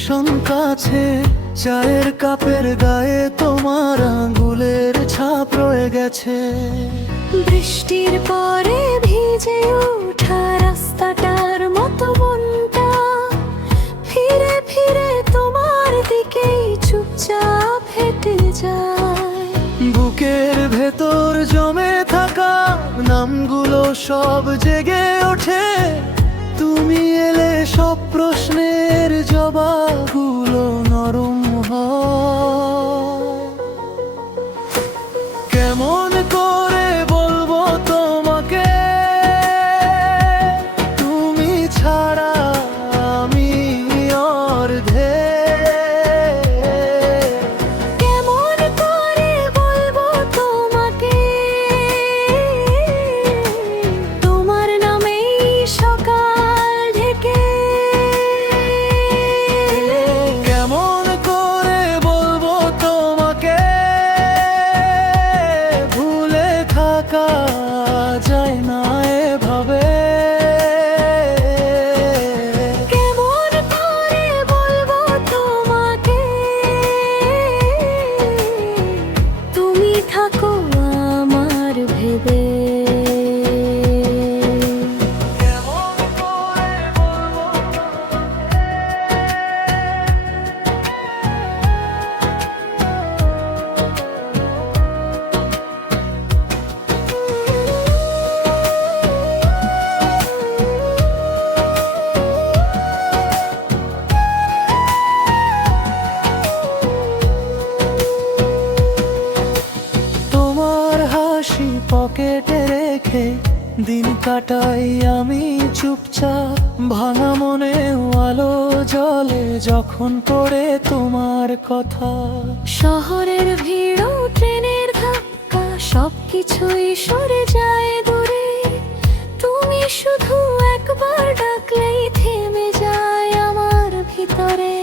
ভীষণ কাছে, চায়ের কাপের গায়ে তোমার আঙ্গুলের ছাপ রয়ে গেছে। বৃষ্টির পরে ভিজে ওঠা রাস্তাটার মতো মনটা ফিরে ফিরে তোমার দিকেই চুপচাপ হেঁটে যায়। বুকের ভেতর জমে থাকা নামগুলো সব জেগে ওঠে, তুমি এলে সব প্রশ্নের জবাবগুলো নরম হয়। কেমন করে বলবো তোমাকে, তুমি ছাড়া আমি অর্ধেক। কেমন করে বলবো তোমাকে, তোমার নামেই সকাল ঢেকে। কেমন করে বলবো তোমাকে, ভুলে থাকা যায় না এভাবে। কেমন করে বলবো তোমাকে, তুমি থাকো আমার ভেবে। কেমন করে বলবো তোমার হাসি পকেটে রেখে দিন কাটাই আমি চুপচাপ। ভাঙা মনে আলো জ্বলে যখন পড়ে তোমার কথা। শহরের ভিড় ট্রেনের ধাক্কা সবকিছুই সরে যায় দূরে, তুমি শুধু একবার ডাকলেই থেমে যায় আমার ভিতরে।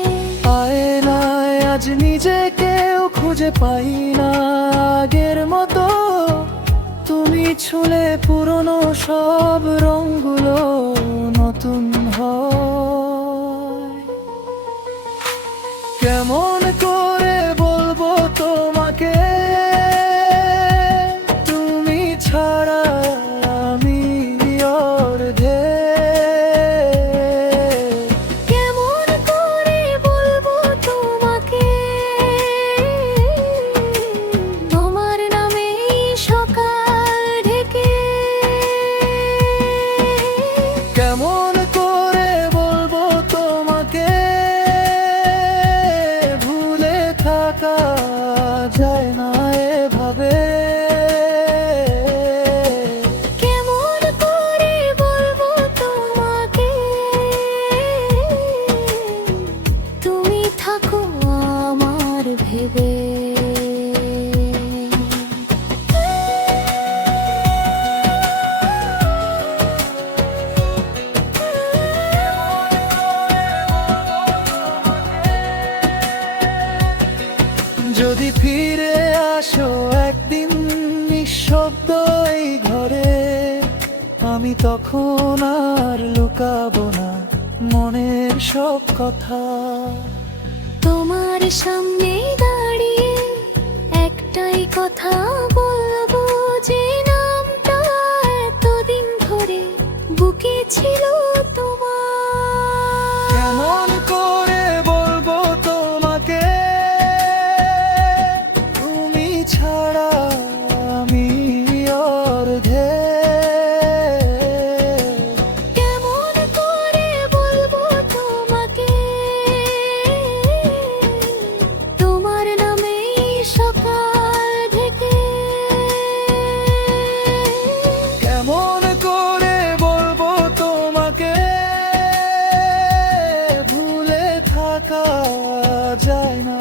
আয়নায় আজ নিজেকেও খুঁজে পাই না আগের মতো, তুমি ছুঁলে পুরনো সব রঙগুলো নতুন হয়। কেমন করে বলবো তোমাকে, তুমি ছাড়া আমি অর্ধেক। কেমন করে বলবো তোমাকে, তোমার নামেই সকাল ঢেকে। কেমন করে বলবো তোমাকে, ভুলে থাকা যায় না এভাবে। কেমন করে বলবো তোমাকে, তুমি থাকো আমার ভেবে। যদি ফিরে আসো একদিন নিঃশব্দ এই ঘরে, আমি তখন আর লুকাবো না মনের সব কথা। তোমার সামনে দাঁড়িয়ে একটাই কথা বলবো, যে নামটা এতদিন ধরে বুকে ছিল তোমার। কেমন করে বলবো তোমাকে, তুমি ছাড়া আমি অর্ধেক। কেমন করে বলবো তোমাকে, তোমার নামেই সকাল ঢেকে। কেমন করে বলবো তোমাকে, ভুলে থাকা যায় না